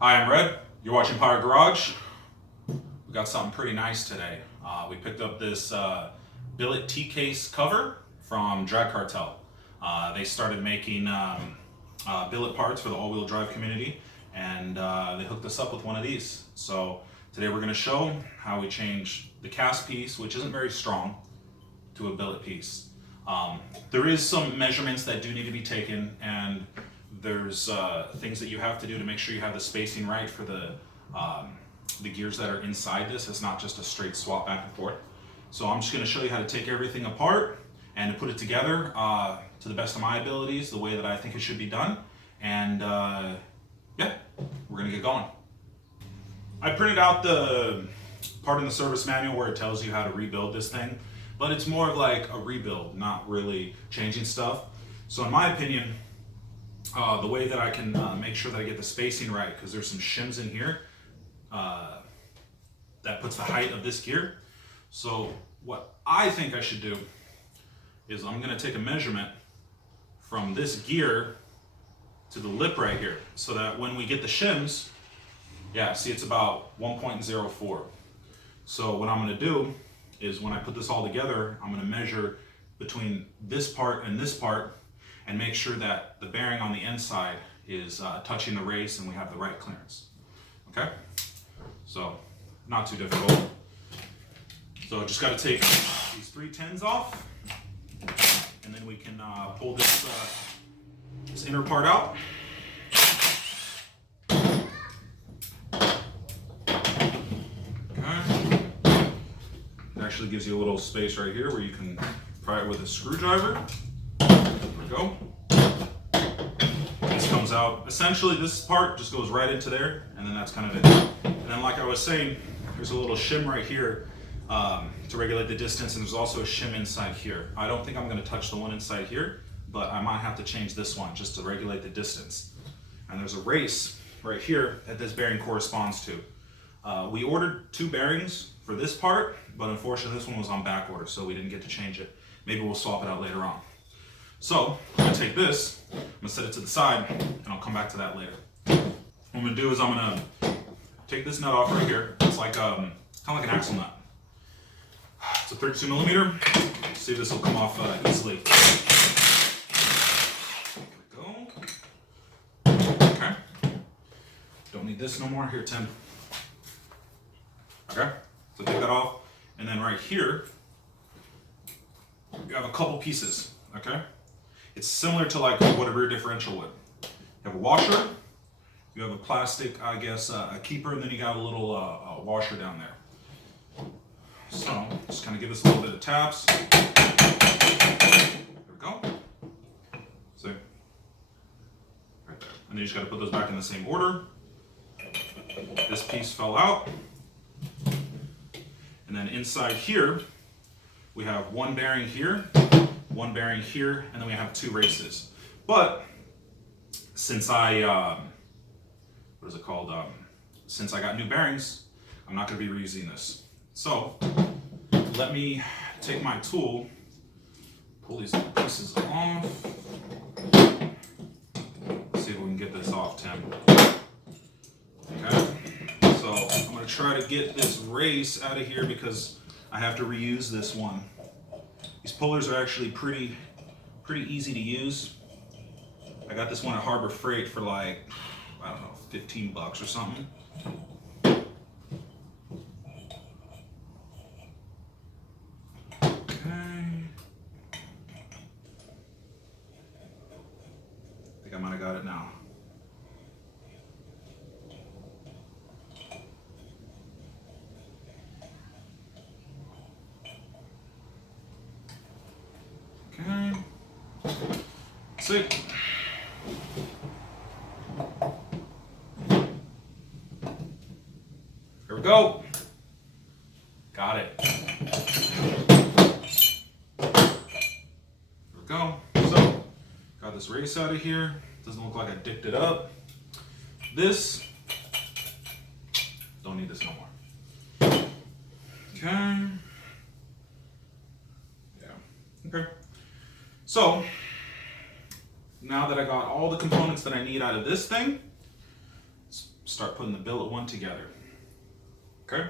Hi, I'm Red. You're watching Power Garage. We got something pretty nice today. We picked up this Billet T-case cover from Drag Cartel. They started making billet parts for the all-wheel drive community, and they hooked us up with one of these. So today we're going to show how we change the cast piece, which isn't very strong, to a billet piece. There is some measurements that do need to be taken, and there's things that you have to do to make sure you have the spacing right for the gears that are inside this. It's not just a straight swap back and forth. So I'm just going to show you how to take everything apart and to put it together to the best of my abilities, the way that I think it should be done. And yeah, we're going to get going. I printed out the part in the service manual where it tells you how to rebuild this thing, but it's more of like a rebuild, not really changing stuff. So in my opinion, the way that I can make sure that I get the spacing right, because there's some shims in here that puts the height of this gear. So what I think I should do is I'm going to take a measurement from this gear to the lip right here, so that when we get the shims, yeah, see, it's about 1.04. So what I'm going to do is when I put this all together, I'm going to measure between this part and this part and make sure that the bearing on the inside is touching the race and we have the right clearance. Okay? So, not too difficult. So just got to take these 310s off, and then we can pull this inner part out. Okay. It actually gives you a little space right here where you can pry it with a screwdriver. There we go. This comes out. Essentially, this part just goes right into there, and then that's kind of it. And then, like I was saying, there's a little shim right here to regulate the distance, and there's also a shim inside here. I don't think I'm going to touch the one inside here, but I might have to change this one just to regulate the distance. And there's a race right here that this bearing corresponds to. We ordered 2 bearings for this part, but unfortunately this one was on back order, so we didn't get to change it. Maybe we'll swap it out later on. So I'm going to take this, I'm going to set it to the side, and I'll come back to that later. What I'm going to do is I'm going to take this nut off right here. It's like kind of like an axle nut. It's a 32 millimeter. See if this will come off easily. There we go. Okay. Don't need this no more. Here, Tim. Okay. So take that off, and then right here you have a couple pieces. Okay. It's similar to like what a rear differential would. You have a washer, you have a plastic, I guess, a keeper, and then you got a little washer down there. So just kind of give this a little bit of taps. There we go. See? Right there. And then you just got to put those back in the same order. This piece fell out. And then inside here, we have one bearing here, one bearing here, and then we have 2 races. But since I, since I got new bearings, I'm not going to be reusing this. So let me take my tool, pull these pieces off. See if we can get this off, Tim. Okay. So I'm going to try to get this race out of here because I have to reuse this one. These pullers are actually pretty easy to use. I got this one at Harbor Freight for like, I don't know, 15 bucks or something. Okay. I think I might have got it now. Okay. That's it. Here we go. Got it. There we go. So, got this race out of here. Doesn't look like I dicked it up. This, don't need this no more. Okay. Yeah. Okay. So, now that I got all the components that I need out of this thing, it's start putting the billet one together. Okay?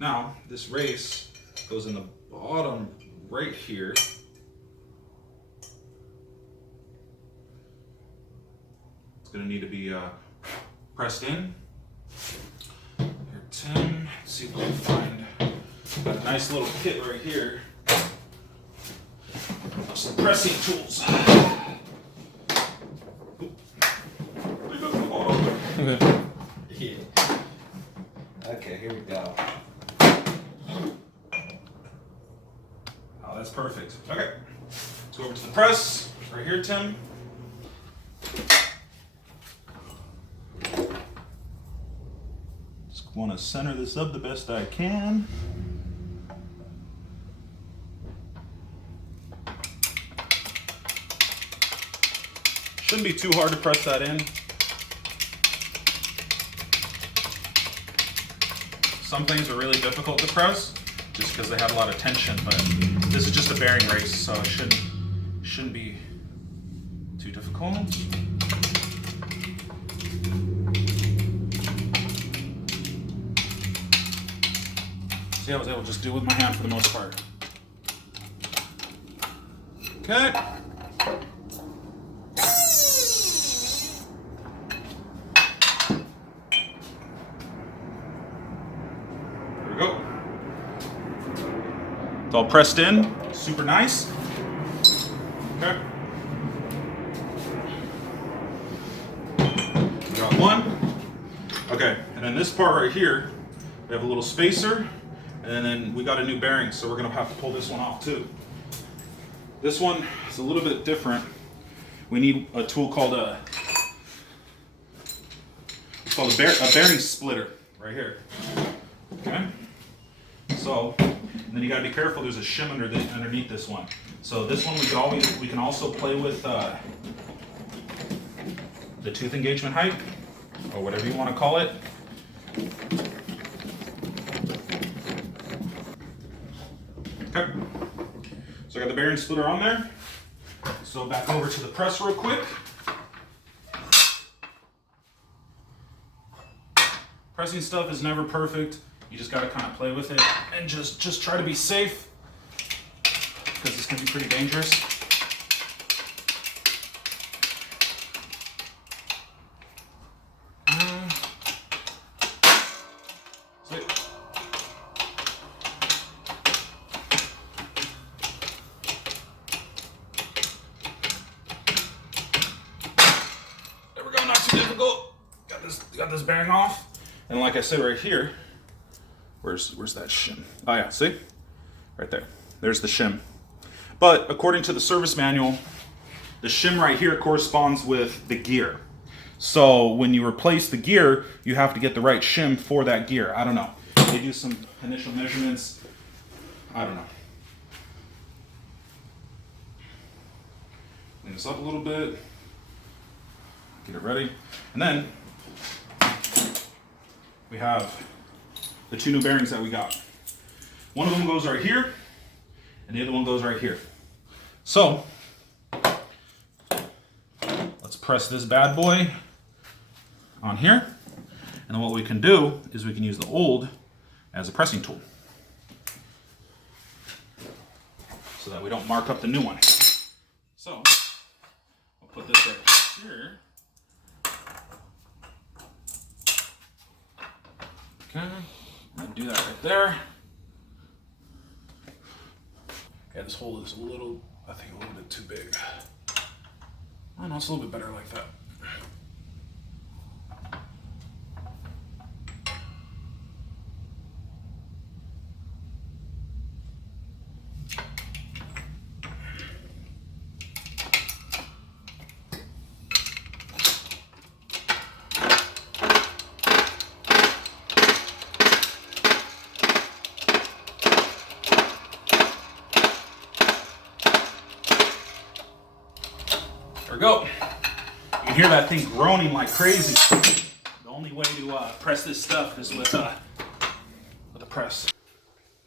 Now, this race goes in the bottom right here. It's gonna need to be pressed in. Here, Tim, let's see if we can find a nice little kit right here. Some pressing tools. Yeah. Okay, here we go. Oh, that's perfect. Okay, let's go over to the press. Right here, Tim. Just want to center this up the best I can. Shouldn't be too hard to press that in. Some things are really difficult to press just because they have a lot of tension, but this is just a bearing race, so it shouldn't be too difficult. See, I was able to just do it with my hand for the most part. Okay. It's all pressed in, super nice. Okay. We got one. Okay, and then this part right here, we have a little spacer, and then we got a new bearing, so we're gonna have to pull this one off too. This one is a little bit different. We need a tool called a bearing splitter right here. Okay. So, and then you gotta be careful. There's a shim underneath this one. So this one we can also play with the tooth engagement height, or whatever you want to call it. Okay. So I got the bearing splitter on there. So back over to the press real quick. Pressing stuff is never perfect. You just gotta kind of play with it and just try to be safe, because this can be pretty dangerous. There we go, not too difficult. Got this bearing off, and like I said right here. Where's that shim? Oh yeah, see? Right there. There's the shim. But according to the service manual, the shim right here corresponds with the gear. So when you replace the gear, you have to get the right shim for that gear. I don't know. They do some initial measurements. I don't know. Clean this up a little bit. Get it ready. And then we have the two new bearings that we got. One of them goes right here, and the other one goes right here. So, let's press this bad boy on here, and then what we can do is we can use the old as a pressing tool, so that we don't mark up the new one. So, I'll put this right here. Okay. And do that right there. Yeah, this hole is I think a little bit too big. Oh no, it's a little bit better like that. There we go. You can hear that thing groaning like crazy. The only way to press this stuff is with a press.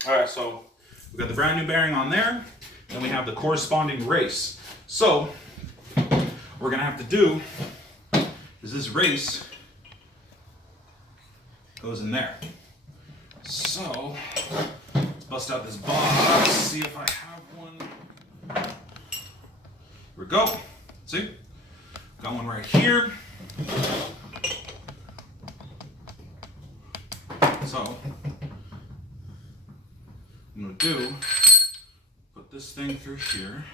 All right, so we got the brand new bearing on there, and we have the corresponding race. So what we're gonna have to do because this race goes in there. So let's bust out this box, see if I have one. Here we go. See? Got one right here. So I'm gonna do, put this thing through here.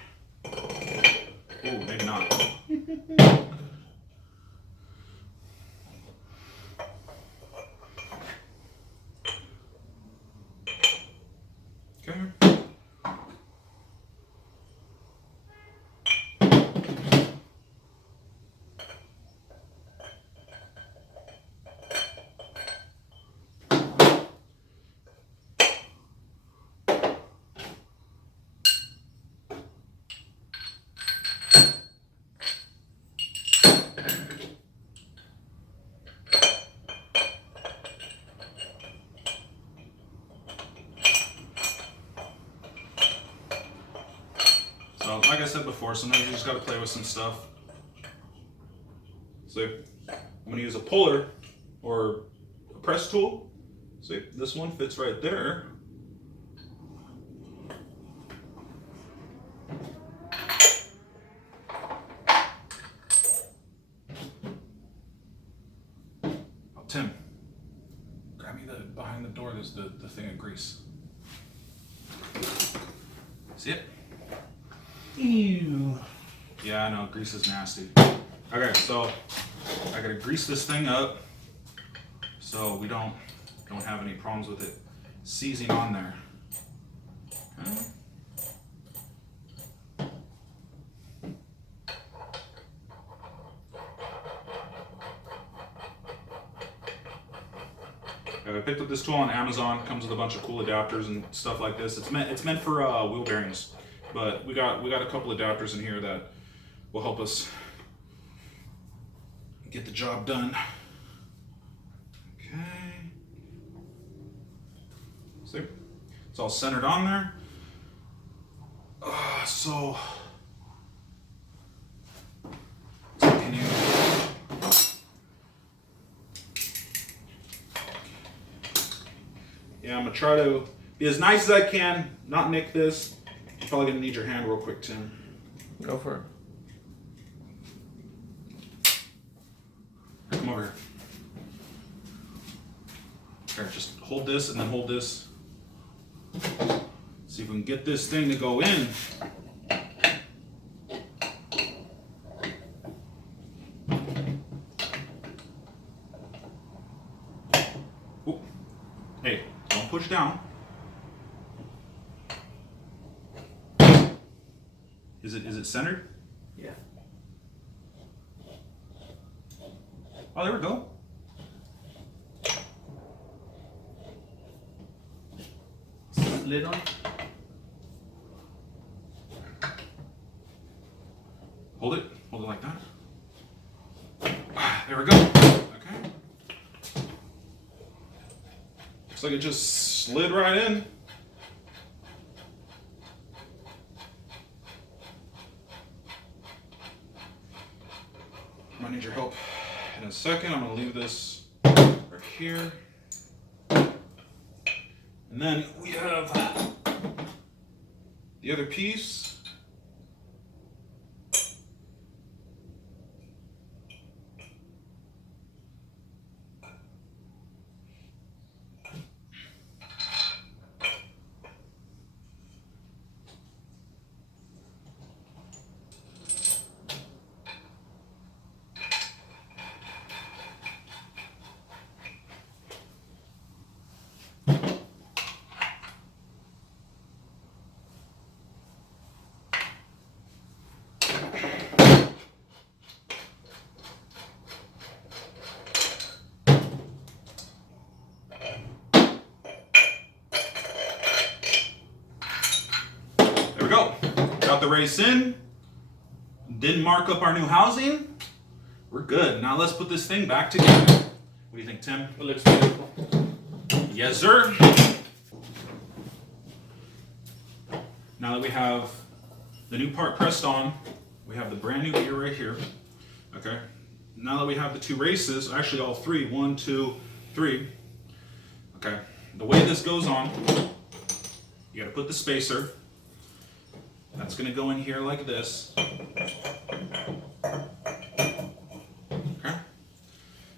Oh, maybe not. Okay. So, like I said before, sometimes you just gotta play with some stuff. So, I'm gonna use a puller or a press tool. See, this one fits right there. Oh, Tim, grab me behind the door, there's the thing of grease. See it? Ew. Yeah, I know, grease is nasty. Okay, so I gotta grease this thing up so we don't have any problems with it seizing on there. Okay. I picked up this tool on Amazon. Comes with a bunch of cool adapters and stuff like this. It's meant for wheel bearings, but we got a couple adapters in here that will help us get the job done. Okay. See, it's all centered on there. So can you? Yeah, I'm gonna try to be as nice as I can, not nick this. I'm probably gonna need your hand real quick, Tim. Go for it. Come over here. Here, just hold this and then hold this. See if we can get this thing to go in. Ooh. Hey, don't push down. Is it centered? Yeah. Oh, there we go. Lid on. Hold it like that. There we go. Okay. Looks like it just slid right in. I need your help in a second. I'm gonna leave this right here. And then we have the other piece. There we go. Got the race in. Didn't mark up our new housing. We're good. Now let's put this thing back together. What do you think, Tim? It looks beautiful. Yes, sir. Now that we have the new part pressed on, we have the brand new gear right here. Okay. now that we have the two races, actually all three, 1, 2, 3. Okay, the way this goes on, you gotta put the spacer. That's gonna go in here like this. Okay.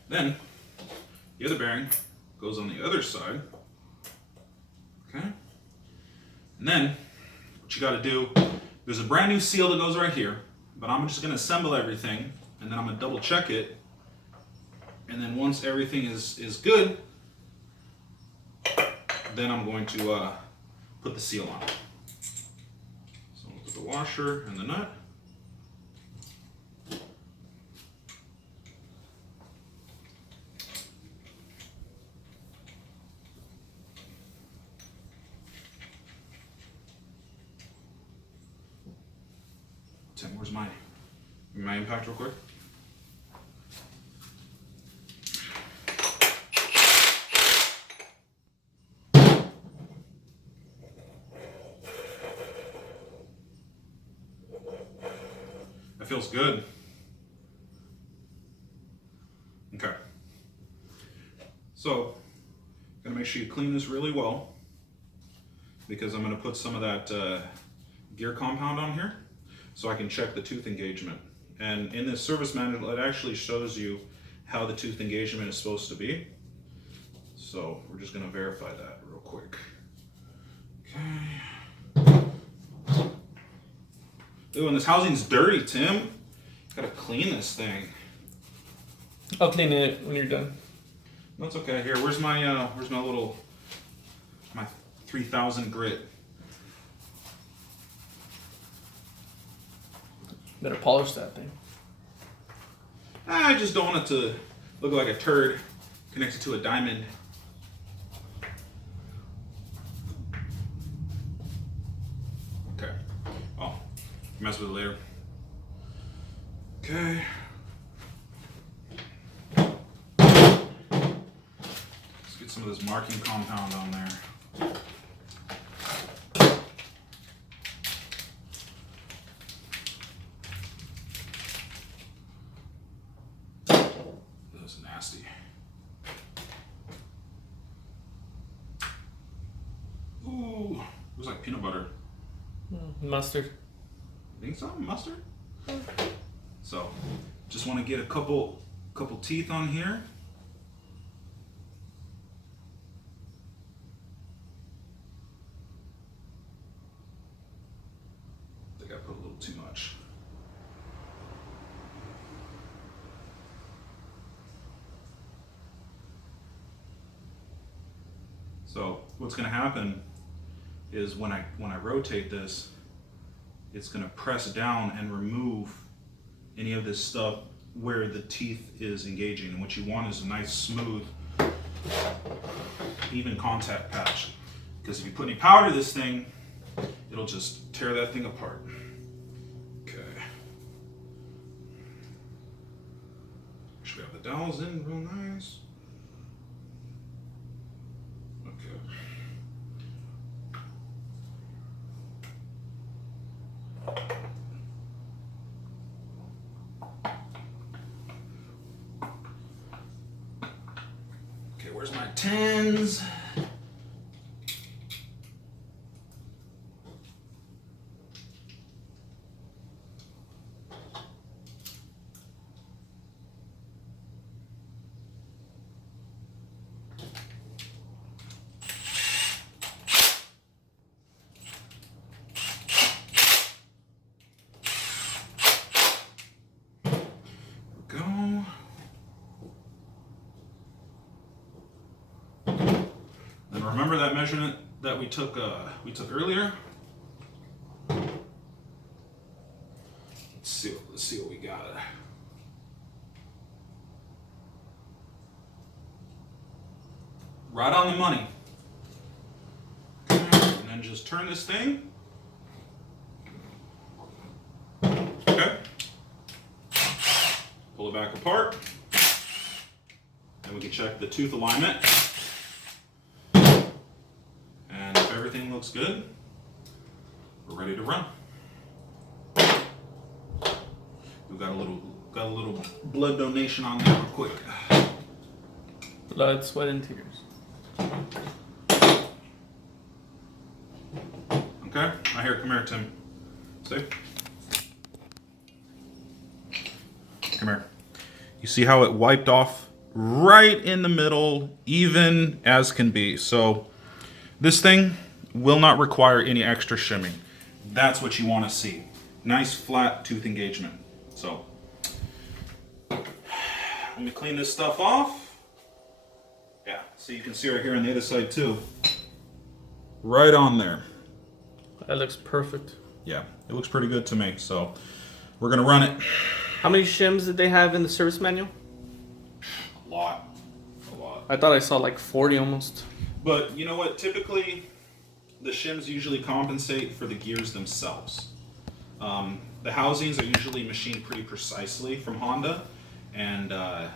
Then the other bearing goes on the other side. Okay. And then what you gotta do, there's a brand new seal that goes right here, but I'm just gonna assemble everything and then I'm gonna double check it. And then once everything is good, then I'm going to put the seal on. So I'll put the washer and the nut. Tim, where's my impact real quick? That feels good. Okay. So, gonna make sure you clean this really well because I'm gonna put some of that gear compound on here so I can check the tooth engagement. And in this service manual, it actually shows you how the tooth engagement is supposed to be. So we're just gonna verify that real quick. Okay. Ooh, and this housing's dirty, Tim. Gotta clean this thing. I'll clean it when you're done. That's okay. Here, where's my little, my 3000 grit? Better polish that thing. I just don't want it to look like a turd connected to a diamond. Okay. Oh, mess with it later. Okay. Let's get some of this marking compound on there. That's nasty. Ooh, it was like peanut butter. Mustard. Think so? Mustard? So, just want to get a couple teeth on here. I think I put a little too much. So, what's going to happen is when I rotate this, it's going to press down and remove any of this stuff where the teeth is engaging. And what you want is a nice, smooth, even contact patch. Because if you put any powder to this thing, it'll just tear that thing apart. Okay. Should we have the dowels in real nice? Okay. Okay, where's my 10s? Go. And remember that measurement that we took earlier? Let's see what we got. Right on the money. And then just turn this thing. Okay. Pull it back apart. Then we can check the tooth alignment. And if everything looks good, we're ready to run. We've got a got a little blood donation on there real quick. Blood, sweat, and tears. Okay, now here, come here, Tim. See? Come here. You see how it wiped off right in the middle, even as can be. So this thing will not require any extra shimming. That's what you want to see. Nice flat tooth engagement. So let me clean this stuff off. Yeah, so you can see right here on the other side too. Right on there. That looks perfect. Yeah, it looks pretty good to me. So we're gonna run it. How many shims did they have in the service manual? A lot. I thought I saw like 40 almost. But you know what? Typically, the shims usually compensate for the gears themselves. The housings are usually machined pretty precisely from Honda, and the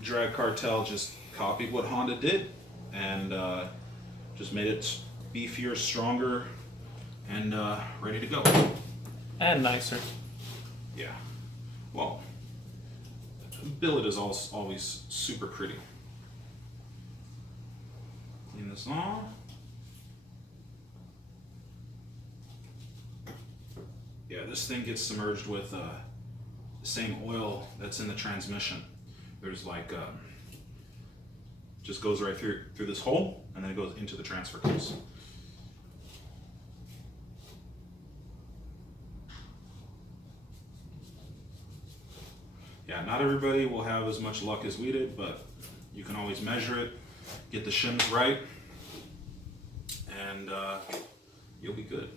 Drag Cartel just copied what Honda did and just made it beefier, stronger, and ready to go. And nicer. Yeah. Well, Billet is always super pretty. Clean this off. Yeah, this thing gets submerged with the same oil that's in the transmission. There's like, just goes right through this hole, and then it goes into the transfer case. Yeah, not everybody will have as much luck as we did, but you can always measure it, get the shims right, and you'll be good.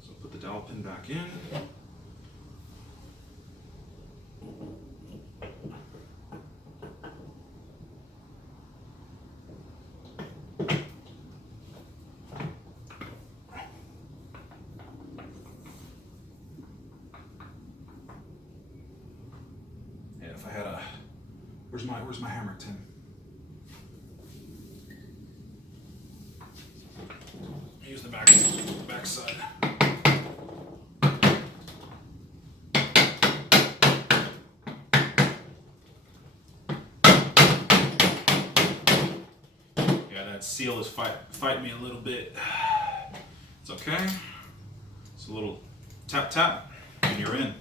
So put the dowel pin back in. Yeah, if I had a, where's my hammer, Tim? Use the back side. Yeah, that seal is fighting me a little bit. It's okay. It's a little tap tap, and you're in.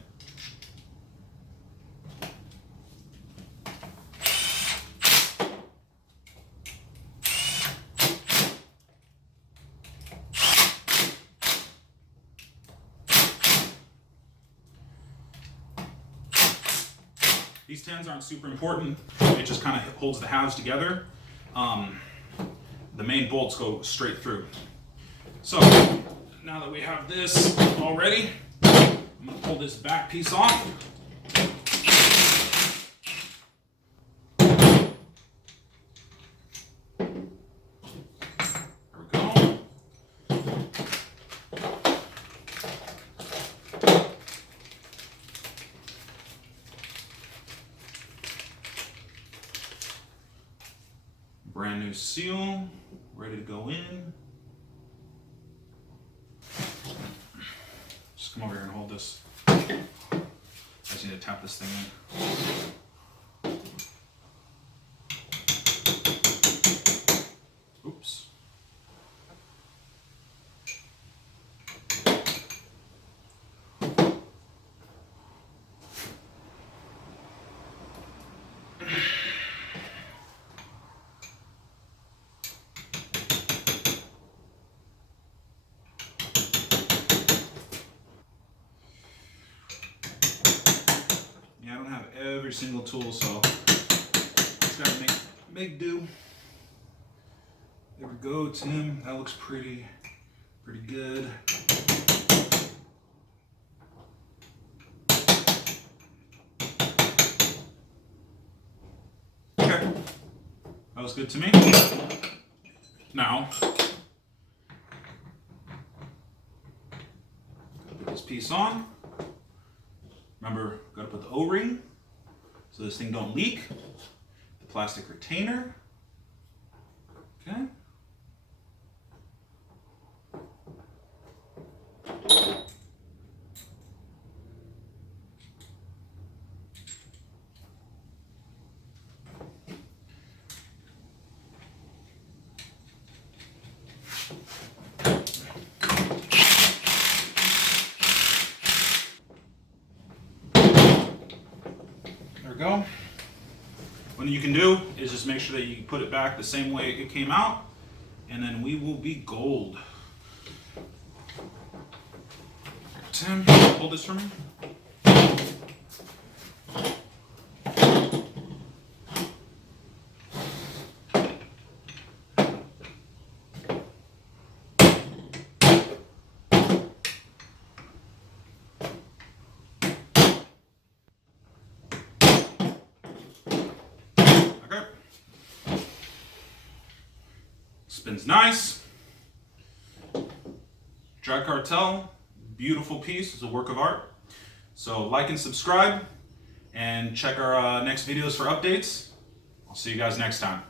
These tens aren't super important. It just kind of holds the halves together. The main bolts go straight through. So now that we have this all ready, I'm going to pull this back piece off. There we go. Brand new seal, ready to go in. Just come over here and hold this. I just need to tap this thing in. Oops. Yeah, I don't have every single tool, so just gotta make do. There we go, Tim. That looks pretty good. Okay, that was good to me. Now, put this piece on. Remember, gotta put the O-ring so this thing don't leak. The plastic retainer. Okay. we go. What you can do is just make sure that you put it back the same way it came out, and then we will be gold. Tim, hold this for me. Okay. Spins nice. Drag Cartel, beautiful piece. It's a work of art. So like and subscribe, and check our next videos for updates. I'll see you guys next time.